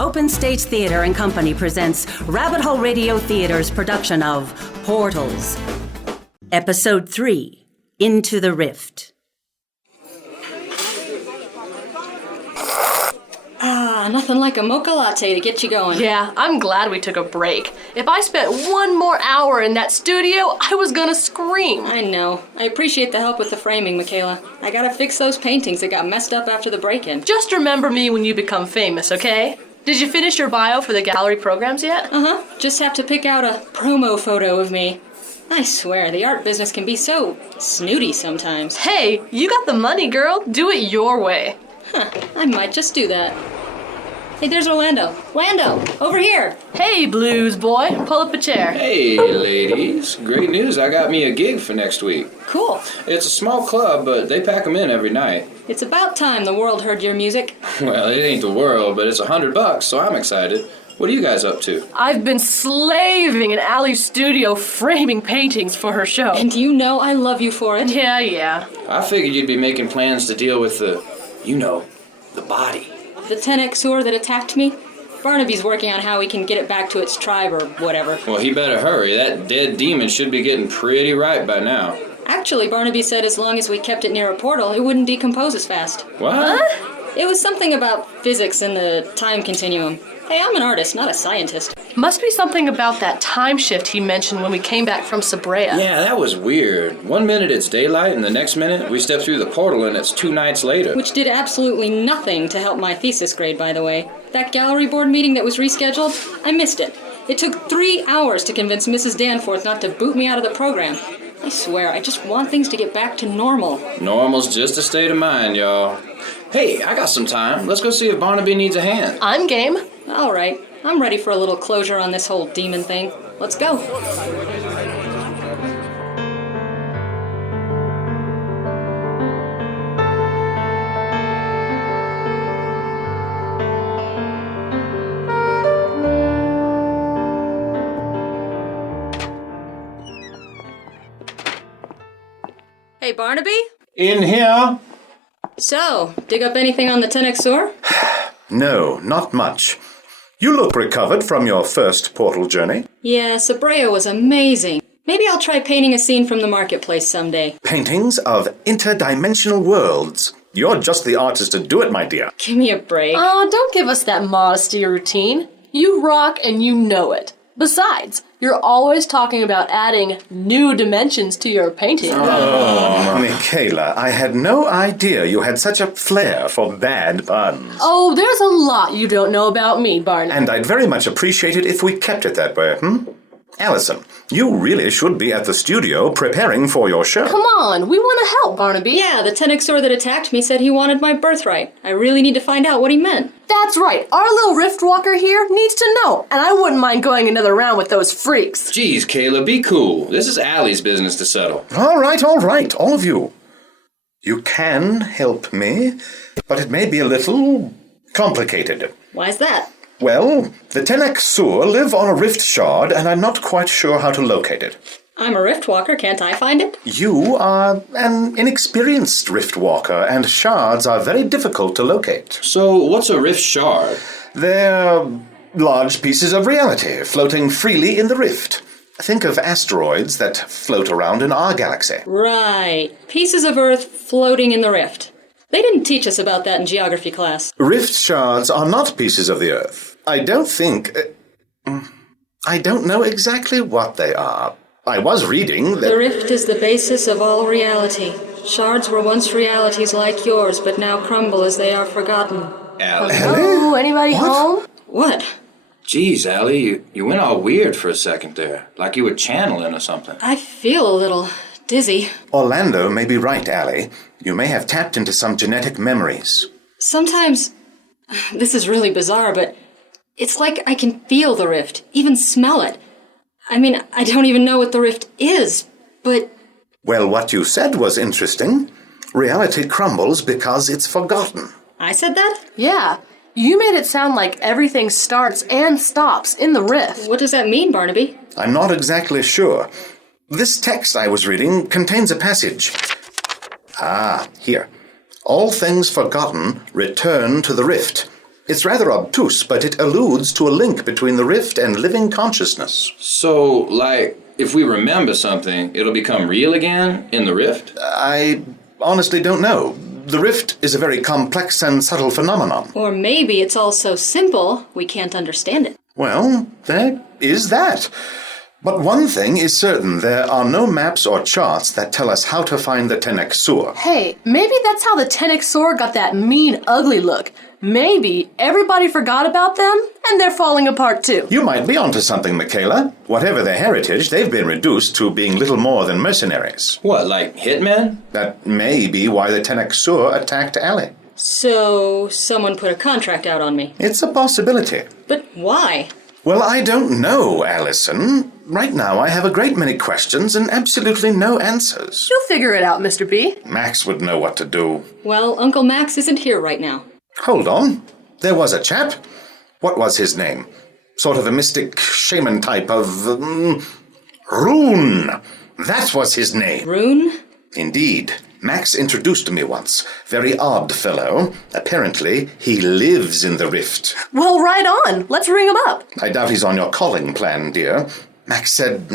Open Stage Theatre and Company presents Rabbit Hole Radio Theatre's production of Portals. Episode 3, Into the Rift. Nothing like a mocha latte to get you going. Yeah, I'm glad we took a break. If I spent one more hour in that studio, I was gonna scream. I know. I appreciate the help with the framing, Mikayla. I gotta fix those paintings that got messed up after the break-in. Just remember me when you become famous, okay? Did you finish your bio for the gallery programs yet? Just have to pick out a promo photo of me. I swear, the art business can be so snooty sometimes. Hey, you got the money, girl. Do it your way. I might just do that. Hey, there's Orlando. Lando, over here. Hey, blues boy. Pull up a chair. Hey, ladies. Great news. I got me a gig for next week. Cool. It's a small club, but they pack them in every night. It's about time the world heard your music. Well, it ain't the world, but it's $100, so I'm excited. What are you guys up to? I've been slaving in Allie's studio framing paintings for her show. And you know I love you for it. Yeah. I figured you'd be making plans to deal with the body. The 10x Soor that attacked me? Barnaby's working on how we can get it back to its tribe or whatever. Well, he better hurry. That dead demon should be getting pretty ripe by now. Actually, Barnaby said as long as we kept it near a portal, it wouldn't decompose as fast. What? It was something about physics and the time continuum. Hey, I'm an artist, not a scientist. Must be something about that time shift he mentioned when we came back from Sabrea. Yeah, that was weird. 1 minute it's daylight, and the next minute we step through the portal and it's 2 nights later. Which did absolutely nothing to help my thesis grade, by the way. That gallery board meeting that was rescheduled, I missed it. It took 3 hours to convince Mrs. Danforth not to boot me out of the program. I swear, I just want things to get back to normal. Normal's just a state of mind, y'all. Hey, I got some time. Let's go see if Barnaby needs a hand. I'm game. All right, I'm ready for a little closure on this whole demon thing. Let's go. Hey, Barnaby? In here? So, dig up anything on the 10x Soor? No, not much. You look recovered from your first portal journey. Yeah, Sabrea was amazing. Maybe I'll try painting a scene from the marketplace someday. Paintings of interdimensional worlds. You're just the artist to do it, my dear. Give me a break. Oh, don't give us that modesty routine. You rock and you know it. Besides, you're always talking about adding new dimensions to your painting. Oh, Mikayla, I had no idea you had such a flair for bad puns. Oh, there's a lot you don't know about me, Barnaby. And I'd very much appreciate it if we kept it that way, Allison, you really should be at the studio preparing for your show. Come on, we want to help, Barnaby. Yeah, the 10x Soor that attacked me said he wanted my birthright. I really need to find out what he meant. That's right. Our little riftwalker here needs to know, and I wouldn't mind going another round with those freaks. Geez, Kayla, be cool. This is Allie's business to settle. All right, all of you. You can help me, but it may be a little complicated. Why's that? Well, the 10x Soor live on a rift shard, and I'm not quite sure how to locate it. I'm a riftwalker, can't I find it? You are an inexperienced rift walker, and shards are very difficult to locate. So, what's a rift shard? They're large pieces of reality floating freely in the rift. Think of asteroids that float around in our galaxy. Right. Pieces of Earth floating in the rift. They didn't teach us about that in geography class. Rift shards are not pieces of the Earth. I don't know exactly what they are. I was reading that... The rift is the basis of all reality. Shards were once realities like yours, but now crumble as they are forgotten. Allie. Hello, anybody What? home? What? Geez, Allie, you went all weird for a second there. Like you were channeling or something. I feel a little dizzy. Orlando may be right, Allie. You may have tapped into some genetic memories. Sometimes, this is really bizarre, but it's like I can feel the rift, even smell it. I mean, I don't even know what the rift is, but... Well, what you said was interesting. Reality crumbles because it's forgotten. I said that? Yeah. You made it sound like everything starts and stops in the rift. What does that mean, Barnaby? I'm not exactly sure. This text I was reading contains a passage. Here. All things forgotten return to the rift. It's rather obtuse, but it alludes to a link between the rift and living consciousness. So, like, if we remember something, it'll become real again in the rift? I honestly don't know. The rift is a very complex and subtle phenomenon. Or maybe it's all so simple, we can't understand it. Well, there is that. But one thing is certain, there are no maps or charts that tell us how to find the Tenek Soor. Hey, maybe that's how the Tenek Soor got that mean, ugly look. Maybe everybody forgot about them, and they're falling apart too. You might be onto something, Mikayla. Whatever their heritage, they've been reduced to being little more than mercenaries. What, like hitmen? That may be why the Tenek Soor attacked Ali. So, someone put a contract out on me. It's a possibility. But why? Well, I don't know, Allison. Right now I have a great many questions and absolutely no answers. You'll figure it out, Mr. B. Max would know what to do. Well, Uncle Max isn't here right now. Hold on. There was a chap. What was his name? Sort of a mystic shaman type of... Rune. That was his name. Rune? Indeed. Max introduced me once. Very odd fellow. Apparently, he lives in the rift. Well, right on. Let's ring him up. I doubt he's on your calling plan, dear. Max said,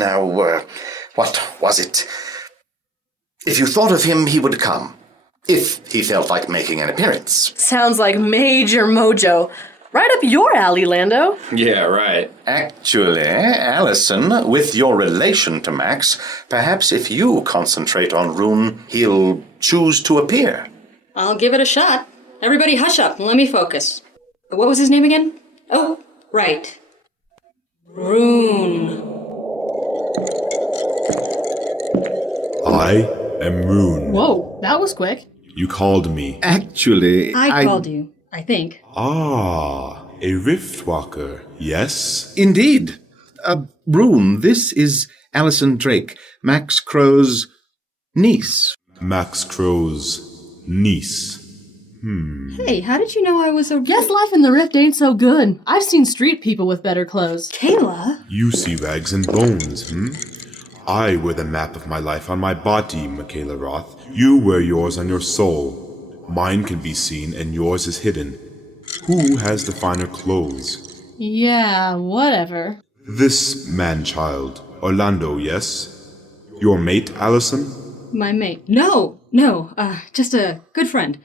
what was it? If you thought of him, he would come. If he felt like making an appearance. Sounds like major mojo. Right up your alley, Lando. Yeah, right. Actually, Allison, with your relation to Max, perhaps if you concentrate on Rune, he'll choose to appear. I'll give it a shot. Everybody hush up and let me focus. What was his name again? Oh, right. Rune. I am Rune. Whoa, that was quick. You called me. Actually, I called you, I think. Ah, a riftwalker, yes? Indeed. Rune, this is Allison Drake, Max Crow's niece. Max Crow's niece. Hey, how did you know I was a... Guess life in the Rift ain't so good. I've seen street people with better clothes. Kayla? You see rags and bones, I wear the map of my life on my body, Mikayla Roth. You wear yours on your soul. Mine can be seen and yours is hidden. Who has the finer clothes? Yeah, whatever. This man-child, Orlando, yes? Your mate, Allison? My mate. No, just a good friend.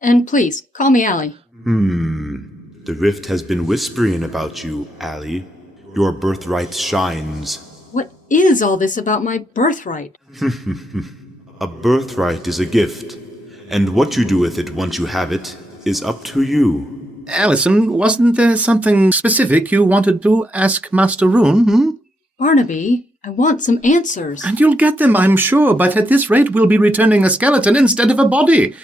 And please, call me Allie. The rift has been whispering about you, Allie. Your birthright shines. What is all this about my birthright? A birthright is a gift, and what you do with it once you have it is up to you. Allison, wasn't there something specific you wanted to ask Master Rune, Barnaby, I want some answers. And you'll get them, I'm sure, but at this rate we'll be returning a skeleton instead of a body.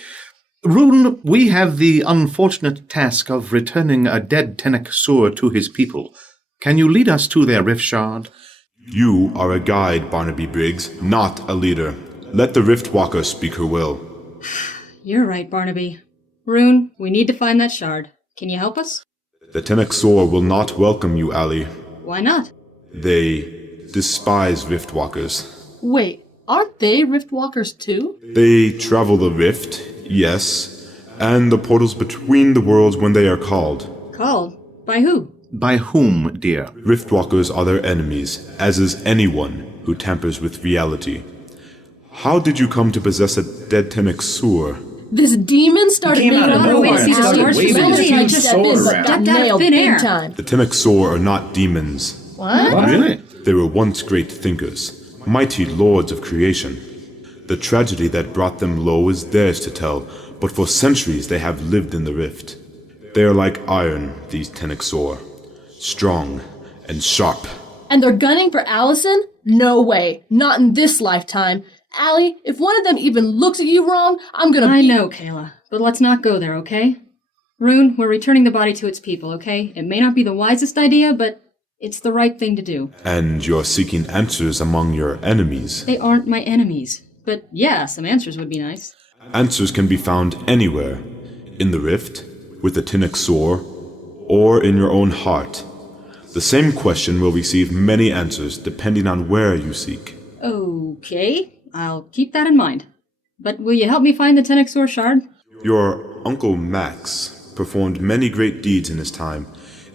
Rune, we have the unfortunate task of returning a dead Tenek Soor to his people. Can you lead us to their Rift Shard? You are a guide, Barnaby Briggs, not a leader. Let the Riftwalker speak her will. You're right, Barnaby. Rune, we need to find that shard. Can you help us? The Tenek Soor will not welcome you, Allie. Why not? They despise Riftwalkers. Wait, aren't they Riftwalkers too? They travel the rift, yes, and the portals between the worlds when they are called. Called? By who? By whom, dear? Riftwalkers are their enemies, as is anyone who tampers with reality. How did you come to possess a dead Tenek Soor? This demon started Came out of making nowhere noise. and started Alex waving tried his to huge step sword in, but around. got Got that nailed thin big air. time. The Tenek Soor are not demons. What? Really? They were once great thinkers, mighty lords of creation. The tragedy that brought them low is theirs to tell, but for centuries they have lived in the rift. They are like iron, these Tenek Soor. Strong and sharp. And they're gunning for Allison? No way. Not in this lifetime. Allie, if one of them even looks at you wrong, I'm gonna I know, Kayla, but let's not go there, okay? Rune, we're returning the body to its people, okay? It may not be the wisest idea, but it's the right thing to do. And you're seeking answers among your enemies. They aren't my enemies. But yeah, some answers would be nice. Answers can be found anywhere. In the rift, with the Tenek Soor, or in your own heart. The same question will receive many answers depending on where you seek. Okay, I'll keep that in mind. But will you help me find the Tenek Soor shard? Your Uncle Max performed many great deeds in his time.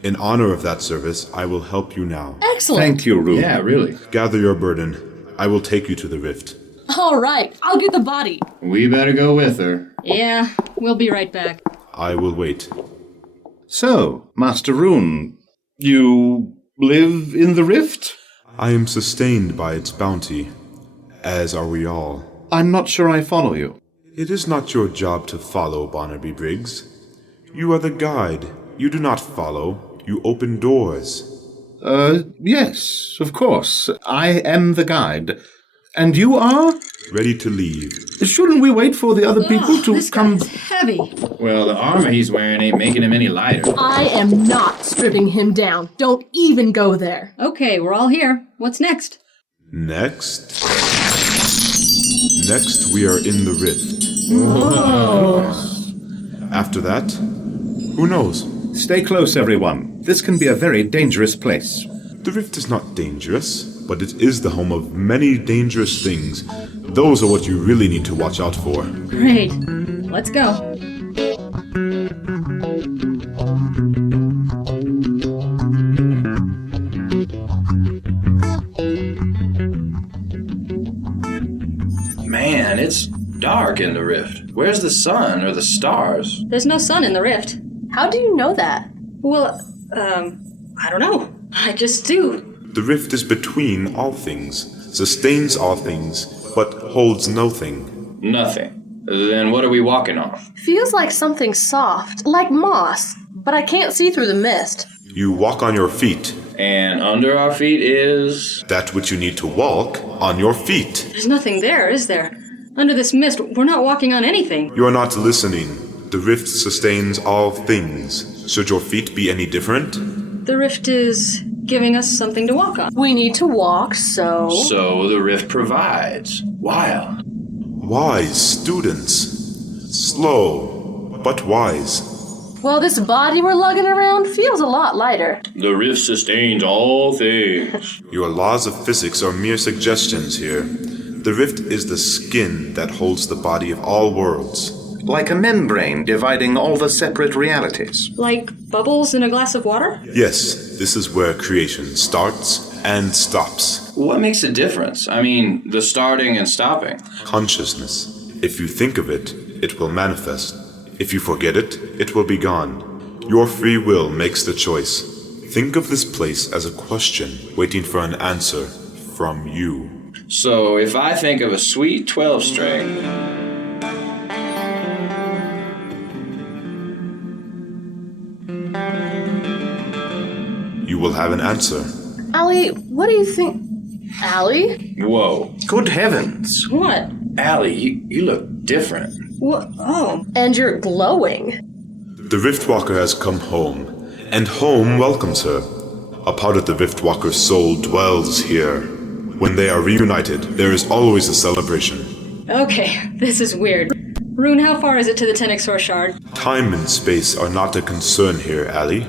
In honor of that service, I will help you now. Excellent. Thank you, Rune. Yeah, really. Gather your burden. I will take you to the rift. All right, I'll get the body. We better go with her. Yeah, we'll be right back. I will wait. So, Master Rune, you live in the rift? I am sustained by its bounty, as are we all. I'm not sure I follow you. It is not your job to follow, Barnaby Briggs. You are the guide. You do not follow. You open doors. Yes, of course. I am the guide. And you are? Ready to leave. Shouldn't we wait for the other people to This come? guy's heavy. Well, the armor he's wearing ain't making him any lighter. I am not stripping him down. Don't even go there. Okay, we're all here. What's next? Next, we are in the rift. After that, who knows? Stay close, everyone. This can be a very dangerous place. The rift is not dangerous, but it is the home of many dangerous things. Those are what you really need to watch out for. Great. Let's go. Man, it's dark in the rift. Where's the sun or the stars? There's no sun in the rift. How do you know that? Well, I don't know. I just do. The rift is between all things, sustains all things, but holds nothing. Nothing. Then what are we walking on? Feels like something soft, like moss, but I can't see through the mist. You walk on your feet. And under our feet is... That which you need to walk on your feet. There's nothing there, is there? Under this mist, we're not walking on anything. You are not listening. The rift sustains all things. Should your feet be any different? The rift is giving us something to walk on. We need to walk, so... So the rift provides. Wild. Wise students. Slow, but wise. Well, this body we're lugging around feels a lot lighter. The rift sustains all things. Your laws of physics are mere suggestions here. The rift is the skin that holds the body of all worlds. Like a membrane dividing all the separate realities. Like bubbles in a glass of water? Yes, this is where creation starts and stops. What makes a difference? I mean, the starting and stopping. Consciousness. If you think of it, it will manifest. If you forget it, it will be gone. Your free will makes the choice. Think of this place as a question waiting for an answer from you. So if I think of a sweet 12-string... You will have an answer. Allie, what do you think? Allie? Whoa. Good heavens. What? Allie, you look different. What? Oh. And you're glowing. The Riftwalker has come home, and home welcomes her. A part of the Riftwalker's soul dwells here. When they are reunited, there is always a celebration. Okay, this is weird. Rune, how far is it to the Soor Shard? Time and space are not a concern here, Allie.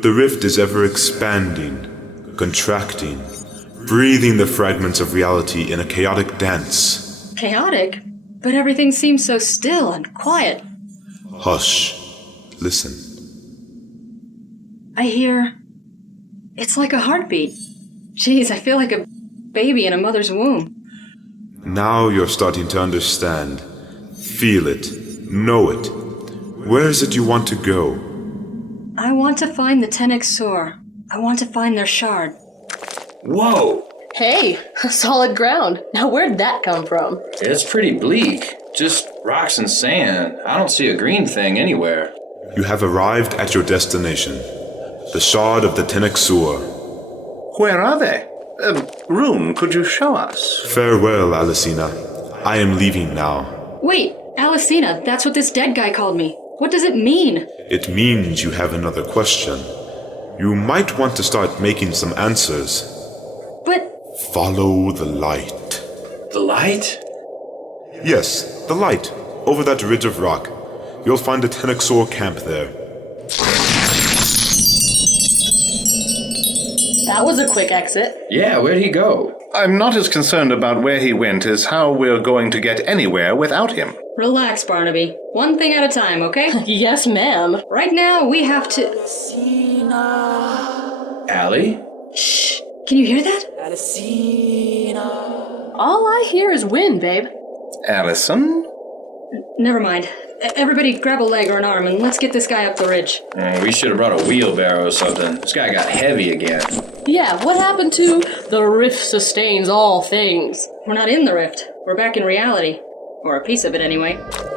The rift is ever expanding, contracting, breathing the fragments of reality in a chaotic dance. Chaotic? But everything seems so still and quiet. Hush. Listen. I hear... It's like a heartbeat. Jeez, I feel like a baby in a mother's womb. Now you're starting to understand. Feel it. Know it. Where is it you want to go? I want to find the Soor. I want to find their shard. Whoa! Hey, solid ground. Now where'd that come from? It's pretty bleak. Just rocks and sand. I don't see a green thing anywhere. You have arrived at your destination. The shard of the Soor. Where are they? Rune, could you show us? Farewell, Alicina. I am leaving now. Wait, Alicina, that's what this dead guy called me. What does it mean? It means you have another question. You might want to start making some answers. But... Follow the light. The light? Yes, the light. Over that ridge of rock. You'll find a Soor camp there. that was a quick exit. Yeah, where'd he go? I'm not as concerned about where he went as how we're going to get anywhere without him. Relax, Barnaby. One thing at a time, okay? Yes, ma'am. Right now, we have to... Allie? Shh! Can you hear that? All I hear is wind, babe. Allison? Never mind. Everybody grab a leg or an arm and let's get this guy up the ridge. We should have brought a wheelbarrow or something. This guy got heavy again. Yeah, what happened to the rift sustains all things? We're not in the rift. We're back in reality. Or a piece of it, anyway.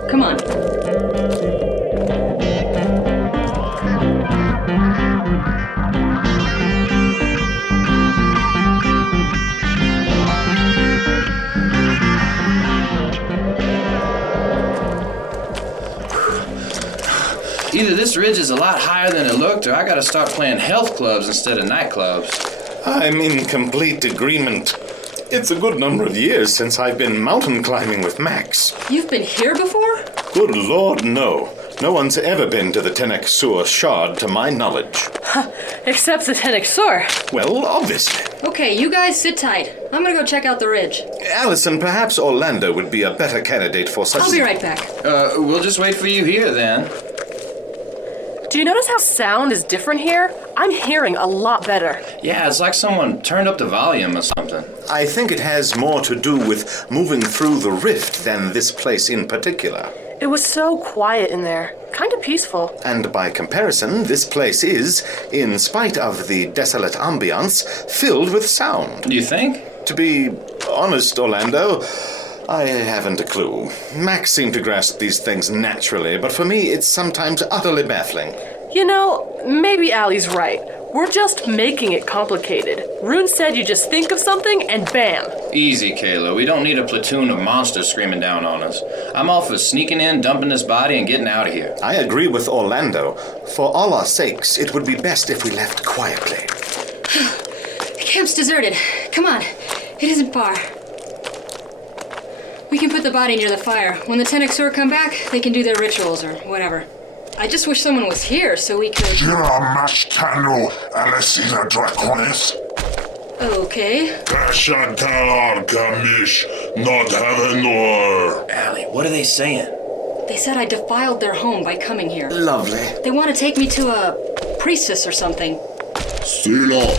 Come on. Either this ridge is a lot higher than it looked, or I gotta start playing health clubs instead of nightclubs. I'm in complete agreement. It's a good number of years since I've been mountain climbing with Max. You've been here before? Good Lord, no. No one's ever been to the Soor Shard, to my knowledge. Except the Soor. Well, obviously. Okay, you guys sit tight. I'm gonna go check out the ridge. Allison, perhaps Orlando would be a better candidate for such... I'll be right back. We'll just wait for you here then. Do you notice how sound is different here? I'm hearing a lot better. Yeah, it's like someone turned up the volume or something. I think it has more to do with moving through the rift than this place in particular. It was so quiet in there. Kind of peaceful. And by comparison, this place is, in spite of the desolate ambiance, filled with sound. You think? To be honest, Orlando, I haven't a clue. Max seemed to grasp these things naturally, but for me, it's sometimes utterly baffling. You know, maybe Allie's right. We're just making it complicated. Rune said you just think of something and bam. Easy, Kayla. We don't need a platoon of monsters screaming down on us. I'm all for sneaking in, dumping this body, and getting out of here. I agree with Orlando. For all our sakes, it would be best if we left quietly. The camp's deserted. Come on. It isn't far. We can put the body near the fire. When the Soor come back, they can do their rituals or whatever. I just wish someone was here so we could... Mashkanu, Alessina Draconis. Okay. Tashantalar Kamish, not Havenor. Allie, what are they saying? They said I defiled their home by coming here. Lovely. They want to take me to a priestess or something. Silo,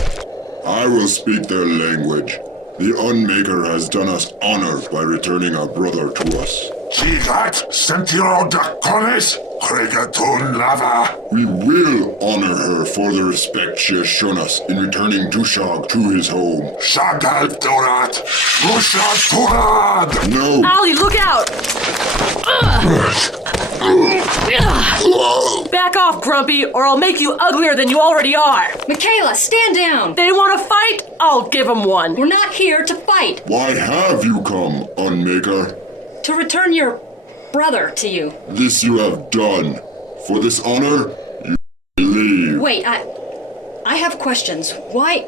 I will speak their language. The Unmaker has done us honor by returning our brother to us. Chigat Sentiro Draconis, Kregatun Lava. We will honor her for the respect she has shown us in returning Dushag to his home. Shagal Dorat, Dushag Turad. No. Allie, look out! Back off, Grumpy, or I'll make you uglier than you already are. Mikayla, stand down! They want to fight? I'll give them one. We're not here to fight. Why have you come, Unmaker? To return your brother to you. This you have done. For this honor, you leave. Wait, I have questions. Why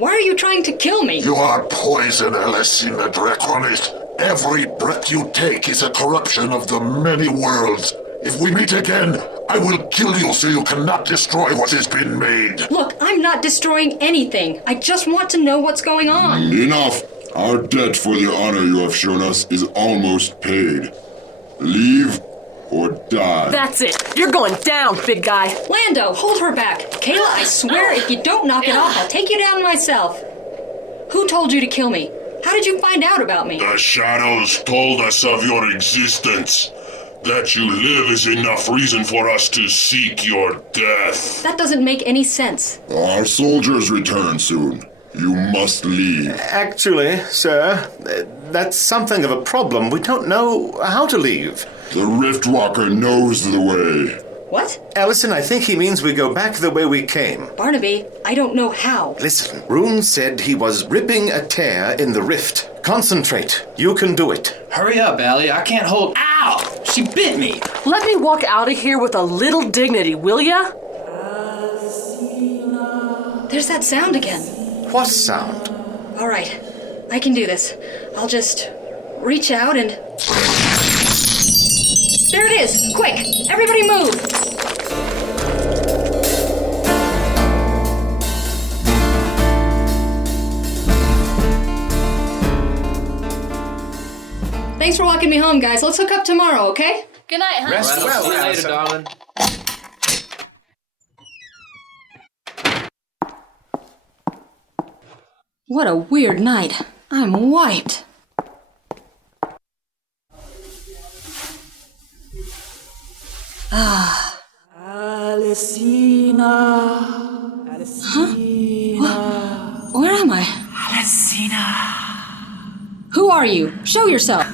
are you trying to kill me? You are poison, Alessina Draconis. Every breath you take is a corruption of the many worlds. If we meet again, I will kill you so you cannot destroy what has been made. Look, I'm not destroying anything. I just want to know what's going on. Enough. Our debt for the honor you have shown us is almost paid. Leave or die. That's it. You're going down, big guy. Lando, hold her back. Kayla, I swear if you don't knock it off, I'll take you down myself. Who told you to kill me? How did you find out about me? The shadows told us of your existence. That you live is enough reason for us to seek your death. That doesn't make any sense. Our soldiers return soon. You must leave. Actually, sir, that's something of a problem. We don't know how to leave. The Riftwalker knows the way. What? Allison, I think he means we go back the way we came. Barnaby, I don't know how. Listen, Rune said he was ripping a tear in the rift. Concentrate. You can do it. Hurry up, Allie. I can't hold... Ow! She bit me! Let me walk out of here with a little dignity, will ya? There's that sound again. What sound? All right, I can do this. I'll just reach out and... There it is! Quick! Everybody move! Thanks for walking me home, guys. Let's hook up tomorrow, okay? Good night, huh? Rest well. See you later, darling. What a weird night. I'm wiped. Alicina. Where am I? Alicina. Who are you? Show yourself.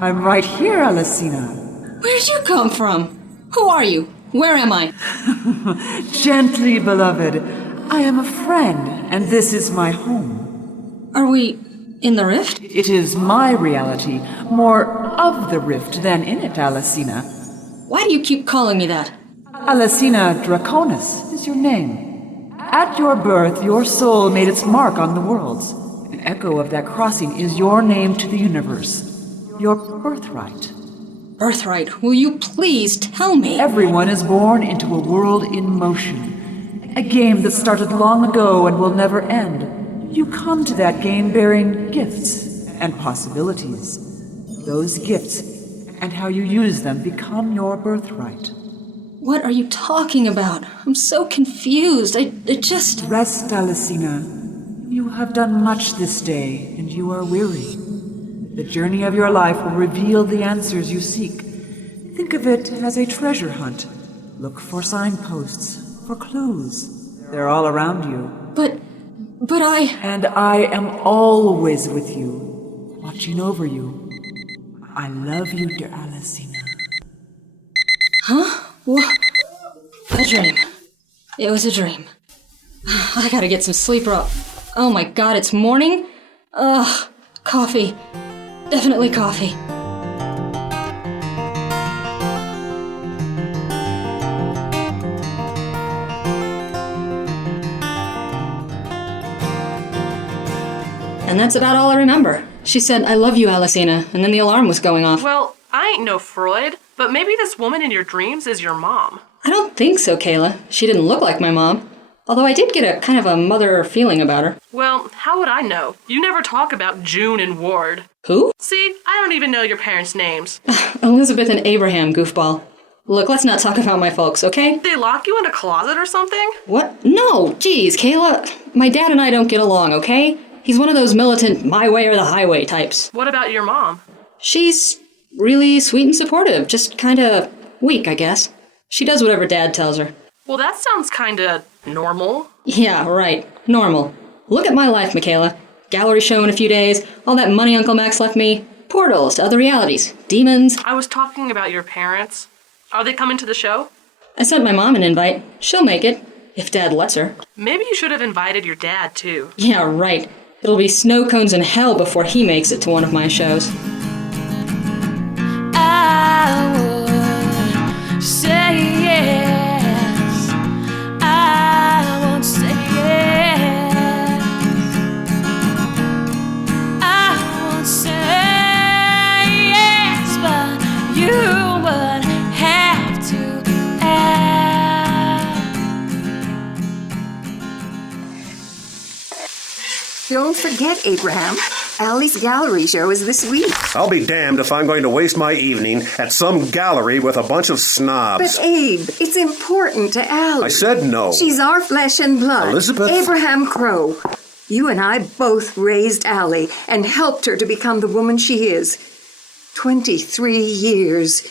I'm right here, Alicina. Where'd you come from? Who are you? Where am I? Gently, beloved. I am a friend, and this is my home. Are we in the rift? It is my reality, more of the rift than in it, Alicina. Why do you keep calling me that? Alicina Draconis is your name. At your birth, your soul made its mark on the worlds. An echo of that crossing is your name to the universe. Your birthright. Birthright, will you please tell me? Everyone is born into a world in motion. A game that started long ago and will never end. You come to that game bearing gifts and possibilities. Those gifts and how you use them become your birthright. What are you talking about? I'm so confused. I just... Rest, Alicina. You have done much this day, and you are weary. The journey of your life will reveal the answers you seek. Think of it as a treasure hunt. Look for signposts, for clues. They're all around you. But I... And I am always with you, watching over you. I love you, dear Alicina. Huh? What? A dream. It was a dream. I gotta get some sleep or oh my god, it's morning? Ugh, coffee. Definitely coffee. And that's about all I remember. She said, "I love you, Alicina," and then the alarm was going off. Well, I ain't no Freud, but maybe this woman in your dreams is your mom. I don't think so, Kayla. She didn't look like my mom. Although I did get a kind of a mother feeling about her. Well, how would I know? You never talk about June and Ward. Who? See, I don't even know your parents' names. Elizabeth and Abraham, goofball. Look, let's not talk about my folks, okay? They lock you in a closet or something? What? No, geez, Kayla. My dad and I don't get along, okay? He's one of those militant my way or the highway types. What about your mom? She's really sweet and supportive, just kinda weak, I guess. She does whatever Dad tells her. Well, that sounds kinda normal. Yeah, right. Normal. Look at my life, Mikayla. Gallery show in a few days, all that money Uncle Max left me, portals to other realities, demons. I was talking about your parents. Are they coming to the show? I sent my mom an invite. She'll make it, if Dad lets her. Maybe you should have invited your dad, too. Yeah, right. It'll be snow cones in hell before he makes it to one of my shows. I would say yes. I won't say yes. I won't say yes, but you would have to ask. Don't forget, Abraham. Allie's gallery show is this week. I'll be damned if I'm going to waste my evening at some gallery with a bunch of snobs. But Abe, it's important to Allie. I said no. She's our flesh and blood. Elizabeth? Abraham Crow. You and I both raised Allie and helped her to become the woman she is. 23 years.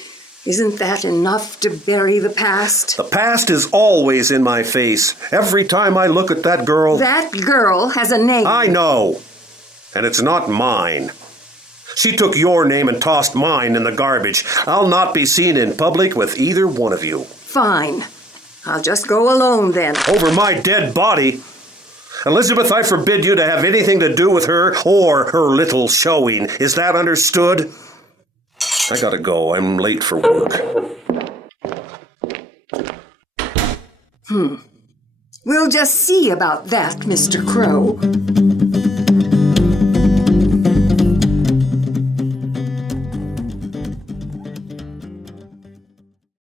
Isn't that enough to bury the past? The past is always in my face. Every time I look at that girl... That girl has a name. I know. And it's not mine. She took your name and tossed mine in the garbage. I'll not be seen in public with either one of you. Fine. I'll just go alone then. Over my dead body? Elizabeth, I forbid you to have anything to do with her or her little showing. Is that understood? I gotta go. I'm late for work. We'll just see about that, Mr. Crow.